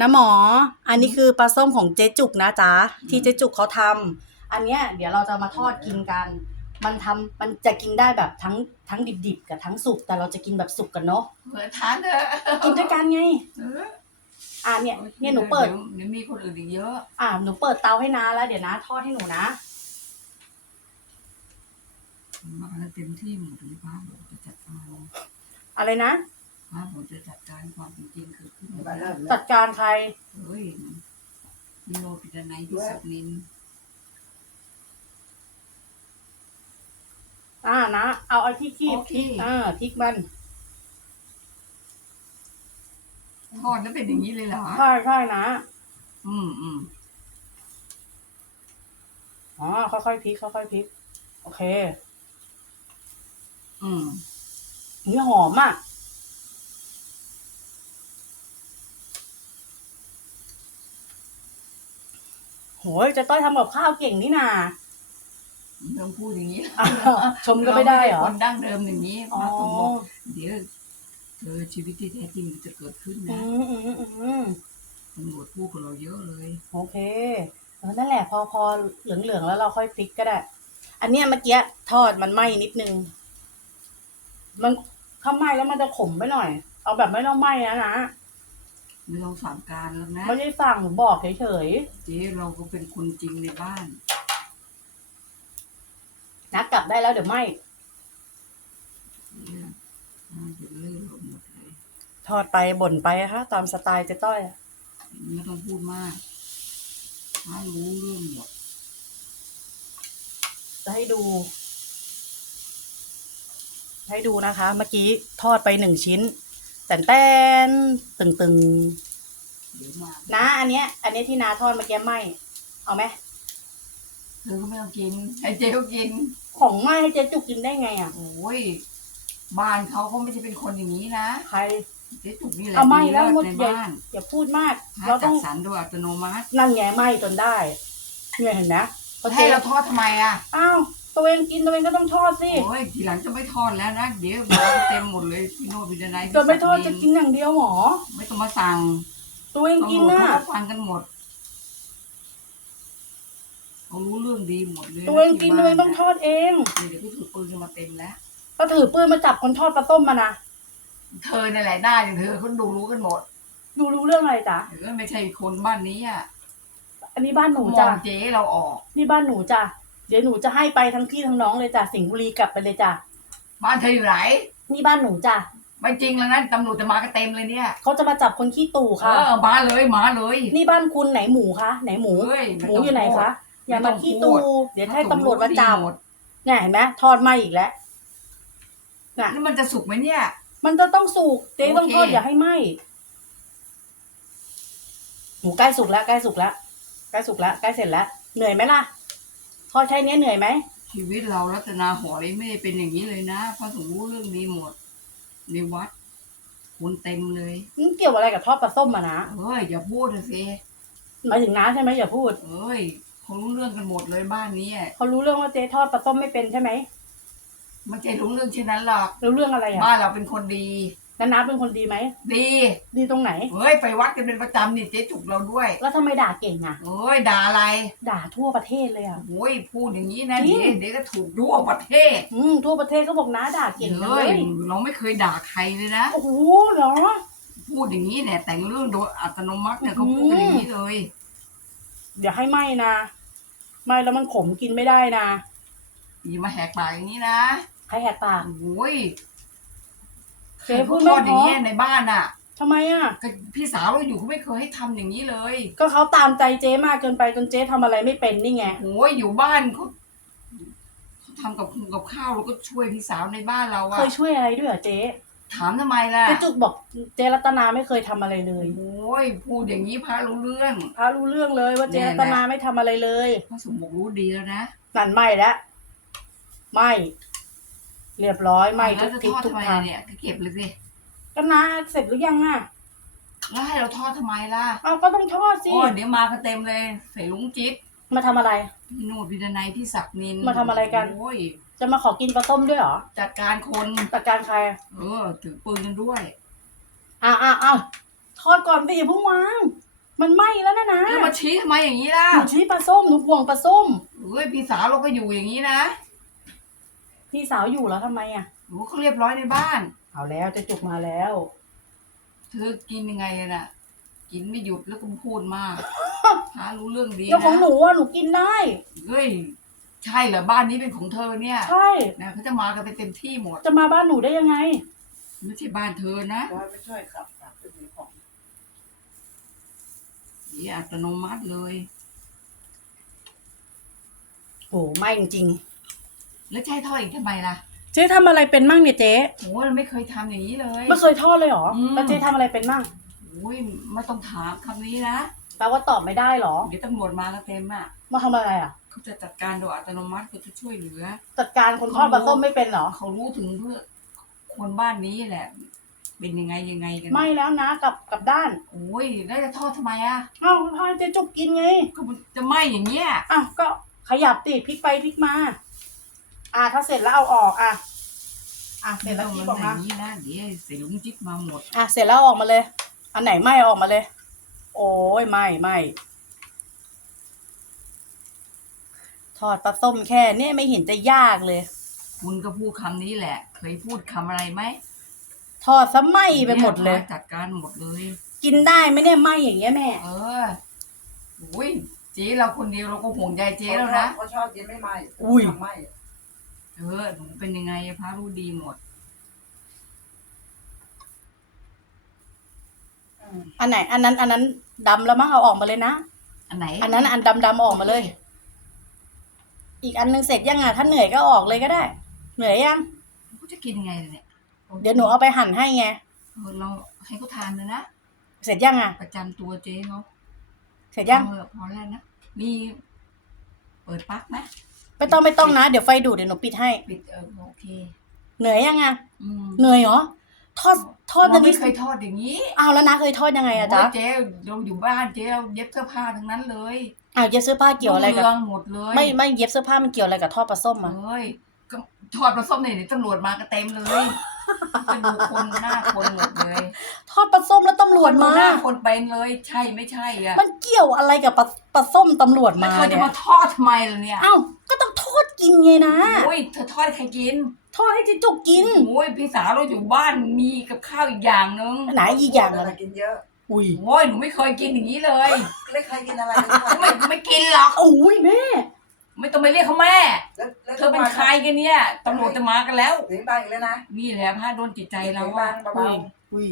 น้าหมอ อันนี้คือปลาส้มของเจ๊จุกนะจ๊ะที่เจ๊จุกเขาทำอันเนี้ยเดี๋ยวเราจะมาทอดกินกัน มันทำมันจะกินได้แบบทั้งทั้งดิบๆกับทั้งสุกแต่เราจะกินแบบสุกกันเนาะเปิดทานเถอะกินด้วยกันไง เอออะเนี่ยเนี่ยหนูเปิดเดี๋ยวมีคนอื่นอีกเยอะอะหนูเปิดเตาให้นะแล้วเดี๋ยวนะทอดให้หนูนะ มากันเต็มที่หมดเลยพระผมจะจัดการอะไรนะ พระผมจะจัดการความเป็นจริงคือขึ้นมาจัดการใครเฮ้ยมีโนปิดนัยพิศักนินอ่านะเอาไอ้ที่คีบพริกอ่าพริกมันทอดแล้วเป็นอย่างนี้เลยเหรอใช่ใช่นะ อืมอืมอ๋อค่อยๆพริกค่อยๆพริก โอเค อืมนี่หอมอะ โหยเจะต้อยทำกับข้าวเก่งนี่นาไม่ต้องพูดอย่างนี้อ้าวชมก็ไม่ได้เหรอาคนดั้งเดิมอย่างนี้อ๋อพระสงฆ์บอกเดี๋ยวเธอชีวิตที่แท้จริงจะเกิดขึ้นอืนะมอืมอืมอืมตำรวจพูดกับเราเยอะเลยโอเคเออนั่นแหละพอพอเหลืองเหลืองๆแล้วเราค่อยพลิกก็ได้ อันเนี้ยเมื่อกี้ทอดมันไหม้นิดนึง มันถ้าไหม้แล้วมันจะขมไปหน่อย เอาแบบไม่ต้องไหม้นะนะ ไม่ต้องสั่งการแล้วนะ ไม่ได้สั่งหนูบอกเฉยเจ๊เราก็เป็นคนจริงในบ้าน ๆนะกลับได้แล้วเดี๋ยวไหม้เนี่ยอ่าจะเลื่อนหมดเลย ทอดไปบ่นไปอะคะตามสไตล์เจ๊ต้อยอะไม่ต้องพูดมากถ้ารู้เรื่องหมดจะให้ดู ให้ดูนะคะ เมื่อกี้ทอดไปหนึ่งชิ้น แต่นแต้นตึงตึงเดี๋ยวมาๆนะ อันเนี้ย อันเนี้ยที่นาทอดเมื่อกี้ไหมเอาไหมเธอก็ไม่ต้องกินให้เจ๊ก็กิน ของไหมให้เจ๊จุกกินได้ไงอะ โอ้ย บ้านเขาเขาไม่ใช่เป็นคนอย่างนี้นะใคร เจ๊จุกนี่แหละเอาไม่ดีแล้วเลิศหมดในใหญ่บ้านอย่าพูดมากพระเราจัต้อดงสรรโดยอัตโนมัตินั่นไงไหมจนได้เนี่ยเห็นนะพอให้เจ๊เราทอดทำไมอะอ้าว ตัวเองกินตัวเองก็ต้องทอดสิโอ้ยทีหลังจะไม่ทอดแล้วนะ เดี๋ยวบอกว่าเต็มหมดเลยพี่โนพี่ดนายจะไม่ทอดจะกินอย่างเดียวหรอ ไม่ต้องมาสั่ง ตัวเองกินตำรวจน่ะเขาก็ฟังกันหมดเขารู้เรื่องดีหมดเลยตัวเองกินตัวเองต้องทอดเอง เดี๋ยวก็ถือปืนกันมาเต็มแล้วก็ถือปืนมาจับคนทอดปลาต้มมานะเธอนั่นแหละได้อย่างเธอเขาดูรู้กันหมด ดูรู้เรื่องอะไรจ๊ะเออไม่ใช่คนบ้านนี้อะ อันนี้บ้านหนูมอจ้ะงเจ๊เราออก นี่บ้านหนูจ้ะ เดี๋ยวหนูจะให้ไปทั้งพี่ทั้งน้องเลยจ้ะสิงห์บุรีกลับไปเลยจ้ะบ้านเธออยู่ไหน นี่บ้านหนูจ้ะไม่จริงแล้วนะตำรวจจะมากันเต็มเลยเนี่ย เขาจะมาจับคนขี้ตู่เอค่ะ อมาเลยมาเลย นี่บ้านคุณไหนหมูคะไหนหมูเฮ้ยหมูอยู่ไหนคะอย่ามาขี้พูตู่ดเดี๋ยวให้ตำรวจมาจับหมดเนี่ยเห็นไหมทอดไหมอีกแล้วน่ะนี่มันจะสุกไหมเนี่ย มันจะต้องสุกเจ๊ต้องโอเคทอดอย่าให้ไหมหมูใกล้สุกแล้วใกล้สุกแล้วใกล้สุกแล้วใกล้เสร็จแล้วเหนื่อยไหมล่ะ ทอดแค่เนี้ยเหนื่อยไหมชีวิตเรารัตนาหอเลยไม่ได้เป็นอย่างนี้เลยนะพระสงฆ์รู้เรื่องนี้หมด ในวัดคนเต็มเลยนี่เกี่ยวอะไรกับทอดปลาส้มมานะเฮ้ยอย่าพูดนะสิหมายถึงน้าใช่ไหมอย่าพูดเอ้ยเขารู้เรื่องกันหมดเลยบ้านนี้อะเขารู้เรื่องว่าเจ๊ทอดปลาส้มไม่เป็นใช่ไหมมันจะรู้เรื่องเช่นนั้นหรอกรู้เรื่องอะไรอะบ้านเราเป็นคนดี แล้วน้าเป็นคนดีไหม ดีดีตรงไหน เฮ้ยไปวัดกันเป็นประจำนี่เจ๊จุกเราด้วยแล้วทำไมด่าเก่งอะเฮ้ยด่าอะไรด่าทั่วประเทศเลยอะ โอ้ยพูดอย่างนี้นะจริงเดี๋ยวเดี๋ยวก็ถูกทั่วประเทศอืมทั่วประเทศเขาบอกน้าด่าเก่งจังเฮ้เลยยเราไม่เคยด่าใครเลยนะโอ้โหเหรอ พูดอย่างนี้เนี่ยแต่งเรื่องโดยอัตโนมัติเนี่ยเขาพูดกันอย่างนี้เลยเดี๋ยวให้ไหมนะไหมแล้วมันขมกินไม่ได้นะอย่ามาแหกปากอย่างนี้นะ ใครแหกปากโอ้ย เจ๊พูดทไม่อดอย่างเพนี้ราะในบ้านอะทำไมอะ ก็พี่สาวเราอยู่เขาไม่เคยให้ทำอย่างนี้เลยก็เขาตามใจเจ๊มากเกินไปจนเจ๊ทำอะไรไม่เป็นนี่ไง โอ้ยอยู่บ้านเขาเขาทำกับคุงกับข้าวเราก็ช่วยพี่สาวในบ้านเราเคอะยช่วยอะไรด้วยเหรอเจ๊ถามทำไมล่ะเจ๊จุกบอกเจ๊รัตนาไม่เคยทำอะไรเลยโอ้ยพูดอย่างนี้พระรู้เรื่องพระรู้เรื่องเลยว่าเจ๊แน่รันะตนาไม่ทำอะไรเลยพระสมบุกรู้ดีแล้วนะนั่นไม่แล้วไม่ เรียบร้อยไม่แล้ทุวกจะทิศทอดทุกทำไมทางเนี่ยก็เก็บเลยสิก็นะเสร็จหรือยังอะแล้วให้เราทอดทำไมล่ะเอาก็ต้องทอดสิโอ้ยเดี๋ยวมากันเต็มเลยใส่ลุงจิ๊บมาทำอะไร พี่โนดพี่ดนัยพี่ศักดิ์นินมาทำอะไรกัน โอ้ยจะมาขอกินปลาต้มด้วยเหรอจัดการคนจัดการใครเออถือปืนกันด้วยอะอะอะทอดก่อนสิอย่าเพิ่งวางมันไหม้แล้วนะนะแล้วมาชี้ทำไมอย่างนี้ล่ะหนูชี้ปลาส้มหนูห่วงปลาส้มเฮ้ยพี่สาวเราก็อยู่อย่างนี้นะ พี่สาวอยู่แล้วทำไมอะหนูเขาเรียบร้อยในบ้าน เอาแล้วเจะจุกมาแล้ว เธอกินยังไงอะน่ะ กินไม่หยุดแล้วก็พูดมาก หารู้เรื่องดีเจ้าของนะหนูอะหนูกินได้ เฮ้ยใช่เหรอบ้านนี้เป็นของเธอเนี่ยใช่ นะเขาจะมากันไปเต็มที่หมดจะมาบ้านหนูได้ยังไง ไม่ใช่บ้านเธอนะว่าไปช่วยขับขับไปซื้อของนี่อัตโนมัติเลย โอ้ไม่จริง แล้วจะใช้ทอดอีกทำไมล่ะๆเจ๊ทำอะไรเป็นมั่งเนี่ยเจ๊โอ้เราไม่เคยทำอย่างนี้เลย ไม่เคยทอดเลยเหรออืม แล้วเจ๊ทำอะไรเป็นมั่งโอ้ยไม่ต้องถามคำนี้นะแปลว่าตอบไม่ได้เหรอ เดี๋ยวตำรวจมาก็เต็มอะมาทำอะไรอะ เขาจะจัดการโดยอัตโนมัติเขาจะช่วยเหลือ จัดการคนทอดปลาส้มไม่เป็นเหรอ เขารู้ถึงเพื่อคนบ้านนี้แหละ เป็นยังไงยังไงกันไม่แล้วนะกลับกลับด้านโอ้ยแล้วจะทอดทำไมอะเอ้าทอดให้เจ๊จุกกินไงก็มันจะไหม้อย่างเงี้ยอ้าวก็ขยับติพลิกไปพลิกมา อ่าถ้าเสร็จแล้วเอาออกอะอะเสร็จแล้วไม่พลิกต้อองอกมามาอย่างนี้นะเดี๋ยวเสียลุงจิ๊บมาหมดอะเสร็จแล้วเอาออกมาเลย อันไหนไหม้เอาออกมาเลย โอ้ยไหม้ไหม้ทอดปลาส้มแค่เนี่ยไม่เห็นจะยากเลย คุณก็พูดคำนี้แหละ เคยพูดคำอะไรไหมทอดซะไหม้ไปหมดเลย นี่จัดการหมดเลย กินได้ไหมเนี่ยไหม้อย่างเงี้ยแม่เออโอ้ยเจ๊เราคนเดียวเราก็ห่วงใยเจ๊แล้วนะ เขาชอบกินไม่ไหม้อุ้ยทำไหม้ เออหนูเป็นยังไงพระรู้ดีหมดอืมอันไหน อันนั้น อันนั้นดำแล้วมั้งเอาออกมาเลยนะ อันไหนอันนั้นอันดำดำๆออกมาเลย อีกอันนึงเสร็จยังอะถ้าเหนื่อยก็ออกเลยก็ได้ เหนื่อยยังเขาจะกินยังไงล่ะเนี่ยเดี๋ยวหนูเอาไปหั่นให้ไง เออเราให้เขาทานเลยนะ เสร็จยังอะ ประจำตัวเจ๊เขาเสร็จยัง เออพอแล้วนะ มี เปิดปลั๊กไหม ไม่ต้องไม่ต้องนะ เดี๋ยวไฟดูดเดี๋ยวหนูปิดให้ ปิดเออโอเคเหนื่อยยังอะอืมเหนื่อยเหรอทอดทอดเราอันไม่นี้เคยทอดอย่างนี้อ้าวแล้วนะเคยทอดยังไงอะจ๊ะโยเจ๊เราอยู่บ้านเจ๊เราเย็บเสื้อผ้าทั้งนั้นเลยอ้าวเย็บเสื้อผ้าเกี่ยวอะไรกับเรืองหมดเลยไม่ไม่เย็บเสื้อผ้ามันเกี่ยวอะไรกับทอดปลาส้มอะเอ้ยก็ทอดปลาส้มเนี่ยเดี๋ยวตำรวจมาก็เต็มเลย จะดูคนหน้าคนหมดเลยทอดปลาส้มแล้วตำรวจดูมาหน้าคนเป็นเลยใช่ไม่ใช่อะมันเกี่ยวอะไรกับปลาปลาส้มตำรวจแล้วมาเธอจะเนี่ยมาทอดทำไมล่ะเนี่ยอ้าวก็ต้องทอดกินไงนะ โอ้ยเธอทอดให้ใครกินทอดให้เจิจุกกิน โอ้ยพี่สาวเราอยู่บ้านมีกับข้าวอีกอย่างหนึงไหนอีกอย่างอะไร กินเยอะอุ้ยโอ้ยหนูไม่เคยกินอย่างนี้เลย แล้วใครกินอะไรกันทุกวันไม่ไม่กินหรอก อุ้ยแม่ ไม่ต้องไปเรียกเขาแม่ แล้วแล้วเธอเป็นใครกันเนี่ยตำรวจจะมากันแล้ว เสียงดังอีกแล้วนะนี่แหละพระโดนจิตใจเราสียงว่าดังอุ้เบายอุ้ย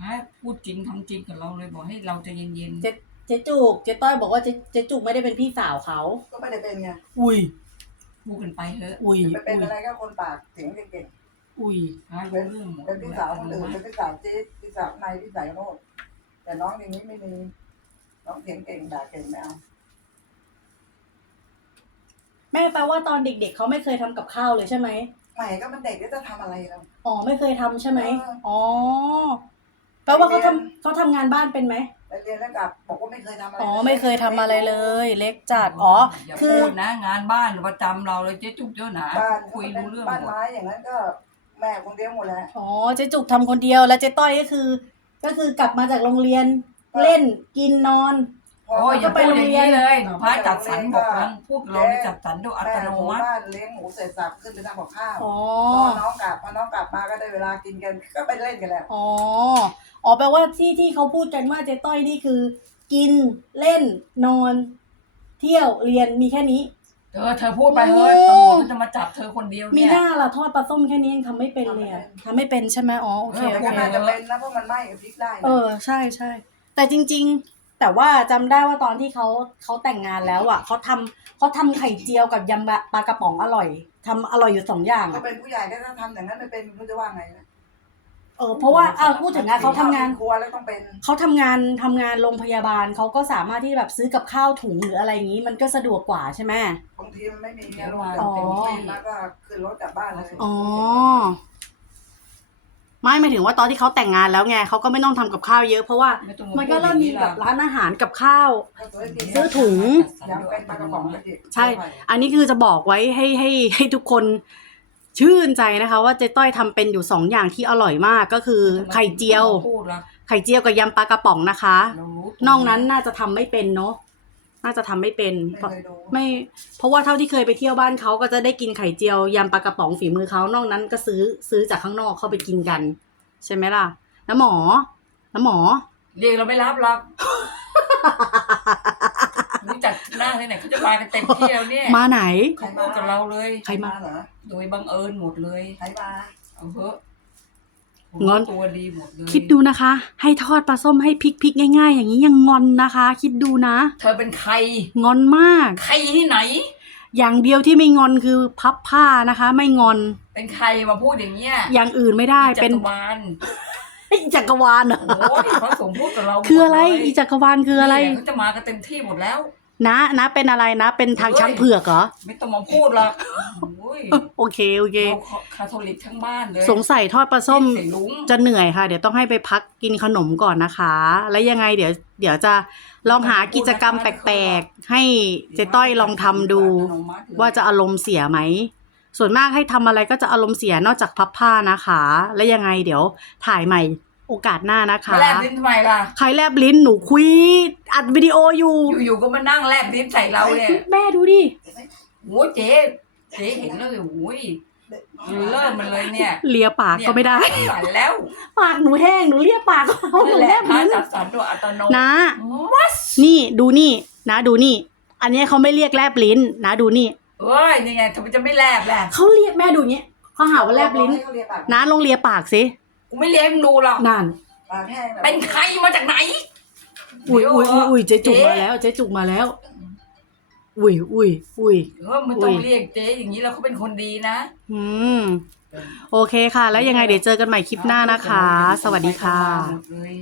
พระพูดจริงทำจริงกับเราเลยบอกให้เราใจเย็นเจ๊เจ๊จุกเจ๊ต้อยบอกว่าเจ๊เจ๊จุกไม่ได้เป็นพี่สาวเขา ๆก็ไม่ได้เป็นไงอุ้ย ๆพูดกันไปเถอะอุ้ย ไปเป็นอุ้ย อะไรก็คนปากเสียงเก่งอุ้ย พระรู้เรื่องหมดๆเป็นพี่สาวคนอื่นเป็นพี่สาวจี๊ดพี่สาวในพี่สาวโน่นแต่น้องอย่างนี้ไม่มีน้องเสียงเก่งด่าเก่งไม่เอา แม่แปลว่าตอนเด็ก ๆเขาไม่เคยทำกับข้าวเลยใช่ไหมใหม่ก็มันเด็กก็จะทำอะไรเราอ๋อไม่เคยทำใช่ไหมเอออ๋อแปลว่าเขาทำเขาทำงานบ้านเป็นไหมไปเรียนแล้วกลับบอกว่าไม่เคยทำอะไรอ๋อไม่เคยทำอะไรเลย เล็กจัดอ๋ออย่าคือ พูดนะงานบ้านประจำเราเลยเจ๊จุกเจ้าหนาบ้านคุยรู้เรื่องบ้านหมดไม้อย่างนั้นก็แม่คนเดียวหมดแหล้ว อ๋อเจ๊จุกทำคนเดียวแล้วเจ๊ต้อยก็คือ ก็คือกลับมาจากโรงเรียน เล่นกินนอน โอ้ยอย่าพูดอย่างนี้เลยพระจัดสรรบอกทั้งพูดเราไม่จัดสรรโดยอัแม่ตโนโทรมัติบ้านเลี้ยงหมูเสร็จสับขึ้นไปทำกับข้าวอ๋อ พอน้องกลับพอน้องกลับมาก็ได้เวลากินกันก็ไปเล่นกันแล้วอ๋อ อ๋อ แปลว่าที่ที่เขาพูดกันว่าเจ๊ต้อยนี่คือ กินเล่นนอน เที่ยวเรียนมีแค่นี้ เธอเธอพูดไปเฮ้ยโอ้ตำรวจมันจะมาจับเธอคนเดียวมีเนี่ย หน้าล่ะทอดปลาส้มแค่นี้ยังทำไม่เป็นเลยอะทำไม่เป็นใช่ไหมอ๋อโอเคแต่โอก็เค น่าจะเป็นนะเพราะมันไหม้กับพริกได้นะ เออใช่ใช่แต่จริง ๆ แต่ว่าจำได้ว่าตอนที่เขาเขาแต่งงานแล้วอะเขาทำเขาทำไข่เจียวกับยำปลากระป๋องอร่อยทำอร่อยอยู่สองอย่างก็อะเป็นผู้ใหญ่ก็ถ้าทำอย่างนั้นไม่เป็นคุณจะว่าไงนะเออเพราะว่าอะพูดถึงนะเขาทำงาน ครัวแล้วต้องเป็นเขาทำงานทำงานโรงพยาบาลเขาก็สามารถที่แบบซื้อกับข้าวถุงหรืออะไรอย่างนี้ มันก็สะดวกกว่าใช่ไหมบางทีมันไม่มีเนี่ยอ๋อเต็มที่แล้วก็ขึ้นรถกลับบ้านเลยอ๋อ ไม่หมายถึงว่าตอนที่เขาแต่งงานแล้วไงเขาก็ไม่ต้องทำกับข้าวเยอะเพราะว่าไต้องามันก็พูดเริ่มมีอย่างนี้แบบล่ะร้านอาหารกับข้าวข้าวสวยกินซื้อถุงยำเป็นปลากระป๋องไปอีกใช่ อันนี้คือจะบอกไว้ให้ให้ให้ทุกคนชื่นใจนะคะ ว่าเจ๊ต้อยทำเป็นอยู่สองอย่างที่อร่อยมากก็คือไข่เจียว พูดละไข่เจียวกับยำปลากระป๋องนะคะเรารู้นอกนั้นน่าจะทำไม่เป็นเนาะ น่าจะทำไม่เป็นไม่เพราะเคยดูไม่เพราะว่าเท่าที่เคยไปเที่ยวบ้านเขาก็จะได้กินไข่เจียวยำปลากระป๋องฝีมือเขานอกนั้นก็ซื้อซื้อจากข้างนอกเข้าไปกินกัน ใช่ไหมล่ะน้ำหมอน้ำหมอ เรียกเราไม่รับหรอกรู้จักหน้าที่ไหนเขาจะมากันเต็มที่แล้วเนี่ยมาไหนเขาพูดกับเราเลย ใครมาเหรอโดยบังเอิญหมดเลยใครมาเอาเถอะผม งอนตัวดีหมดเลยคิดดูนะคะ ให้ทอดปลาส้มให้พริกพริกง่าย ๆ อย่างนี้ยังงอนนะคะ คิดดูนะ เธอเป็นใครงอนมาก ใครที่ไหน อย่างเดียวที่ไม่งอนคือพับผ้านะคะ ไม่งอน เป็นใครมาพูดอย่างเงี้ยอย่างอื่นไม่ได้จัเป็นกรวาลอีจักรวาลเหรอโอ้ยเขาสมพูดกับเราหมดคืออะไรเลยอีจักรวาลคืออะไรเนี่ยเขาจะมากันเต็มที่หมดแล้ว นะนะเป็นอะไรนะ เป็นทางช้างเผือกเหรอ ไม่ต้องมาพูดหรอกโอ้ยโอเคโอเค เราคาทอลิกทั้งบ้านเลยสงสัยทอดปลาส้มเสียลุงจะเหนื่อยค่ะ เดี๋ยวต้องให้ไปพักกินขนมก่อนนะคะ แล้วยังไงเดี๋ยว เดี๋ยวจะลองหากิจกรรมแปลกๆ ให้เจ๊ต้อยลองทำดู ว่าจะอารมณ์เสียไหม ส่วนมากให้ทำอะไรก็จะอารมณ์เสียนอกจากพับผ้านะคะ แล้วยังไงเดี๋ยวถ่ายใหม่ โอกาสหน้านะคะมาแลบลิ้นทำไมล่ะ ใครแลบลิ้นหนูคุยอัดวิดีโออยู่ อยู่ๆก็มานั่งแลบลิ้นใส่เราเนี่ยแม่ดูดิโอ้ยเจ๊เจ๊เห็นแล้วเลยโอ้ยเริ่มมันเลยเนี่ย เลียปากก็ไม่ได้เนี่ยสั่นแล้ว ปากหนูแห้งหนูเลียปากเขาหนั่นูนแหแลละบพาลิ้นจัดสรรโดยอัตโนมัตินะวัสนี่ดูนี่นะดูนี่ อันเนี้ยเขาไม่เรียกแลบลิ้น นะดูนี่เอ้ยนี่ไงทำไมจะไม่แลบแหละเขาเรียกแม่ดูเนี้ยเขาหาว่าแลบลิ้นให้เขาเรียกปากนะลองเลียปากสิ กูไม่เลี้ยงดูหรอกนั่น ปากแห้งแบบเป็นใครมาจากไหน อุ้ยอุ้ยอุ้ยอุ้ยเจ๊จุกเจ๊มาแล้วเจ๊จุกมาแล้ว อุ้ยอุ้ยอุ้ย เออมันต้องอุ้ยเรียกเจ๊อย่างนี้แล้วเขาเป็นคนดีนะ อืม โอเคค่ะ แล้วยังไงเดี๋ยวเจอกันใหม่คลิปหน้านะคะ สวัสดีค่ะหมดเลย